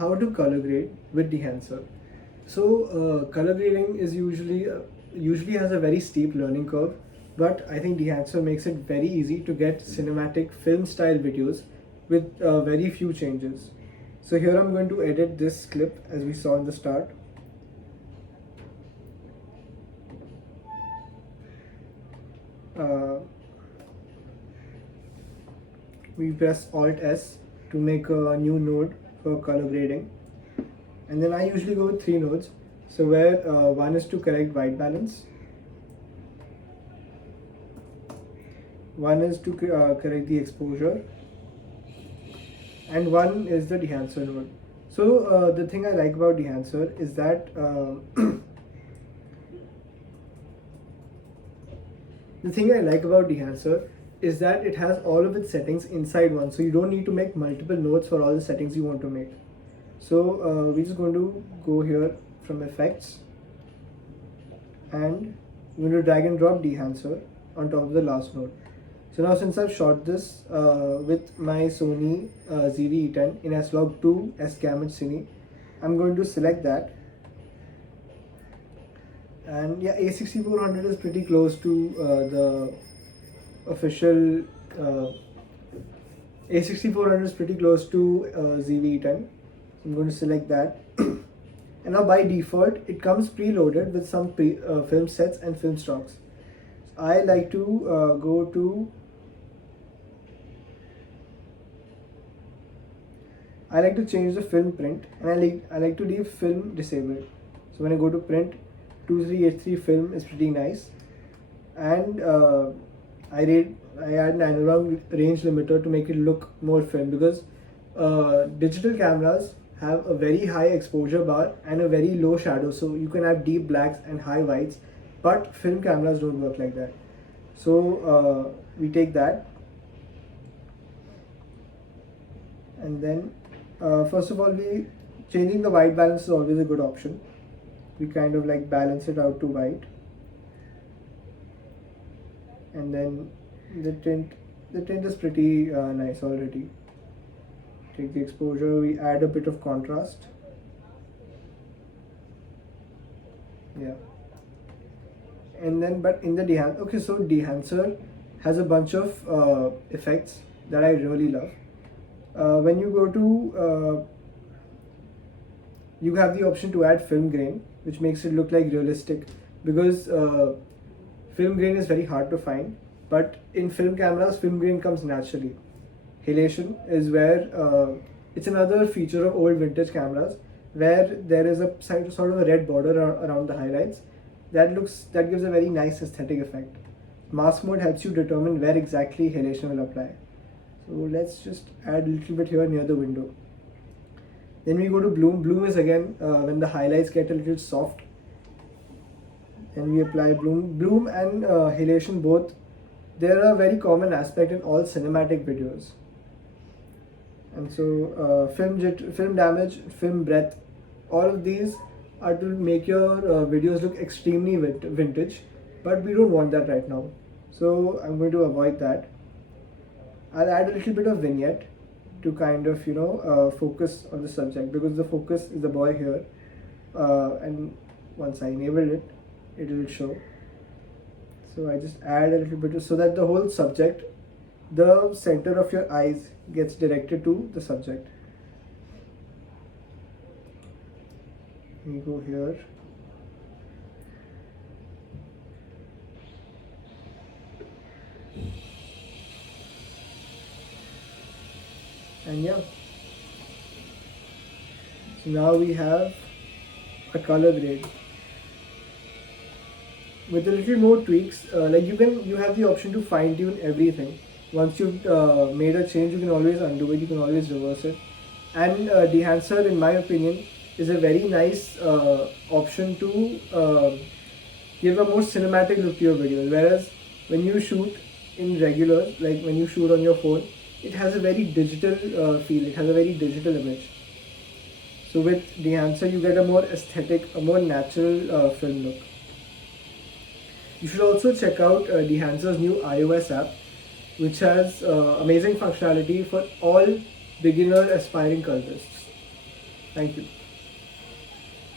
How to color grade with Dehancer. So color grading is usually has a very steep learning curve, but I think Dehancer makes it very easy to get cinematic film style videos with very few changes. So here I'm going to edit this clip as we saw in the start. Uh, we press Alt S to make a new node for color grading, and then I usually go with three nodes. So where one is to correct white balance, one is to correct the exposure, and one is the Dehancer node. So the thing I like about Dehancer is that the thing I like about Dehancer is that it has all of its settings inside one, so you don't need to make multiple nodes for all the settings you want to make. So we're just going to go here from effects, and we're going to drag and drop Dehancer on top of the last node. So now since I've shot this with my Sony ZV-E10 in S-Log2 S-Gamut Cine, I'm going to select that. And yeah, A6400 is pretty close to the official A6400 is pretty close to ZV-E10. So I'm going to select that. And now by default, it comes preloaded with some film sets and film stocks. I like to go to I like to change the film print, and I like to leave film disabled. So when I go to print, 2383 film is pretty nice, and I add an analog range limiter to make it look more film, because digital cameras have a very high exposure bar and a very low shadow, so you can have deep blacks and high whites, but film cameras don't work like that. So we take that, and then first of all, we changing the white balance is always a good option. We kind of like balance it out to white, and then the tint is pretty nice already. Take the exposure, we add a bit of contrast. Yeah, and then but in the Dehancer, okay, so Dehancer has a bunch of effects that I really love. When you go to you have the option to add film grain, which makes it look like realistic, because film grain is very hard to find, but in film cameras film grain comes naturally. Halation is where it's another feature of old vintage cameras, where there is a sort of a red border around the highlights that gives a very nice aesthetic effect. Mask mode helps you determine where exactly halation will apply. So let's just add a little bit here near the window. Then we go to bloom. Bloom is again when the highlights get a little soft. Then we apply bloom. Bloom and halation both, they're a very common aspect in all cinematic videos. And so film damage, film breath, all of these are to make your videos look extremely vintage, but we don't want that right now. So I'm going to avoid that. I'll add a little bit of vignette to kind of focus on the subject, because the focus is the boy here, and once I enable it, it will show. So I just add a little bit so that the whole subject, the center of your eyes gets directed to the subject. We go here. And yeah, so now we have a color grade with a little more tweaks. Like you have the option to fine tune everything. Once you've made a change, you can always undo it, you can always reverse it. And Dehancer, in my opinion, is a very nice option to give a more cinematic look to your videos. Whereas when you shoot in regular, like when you shoot on your phone, it has a very digital feel, it has a very digital image. So with Dehancer, you get a more aesthetic, a more natural film look. You should also check out Dehancer's new iOS app, which has amazing functionality for all beginner aspiring colorists. Thank you.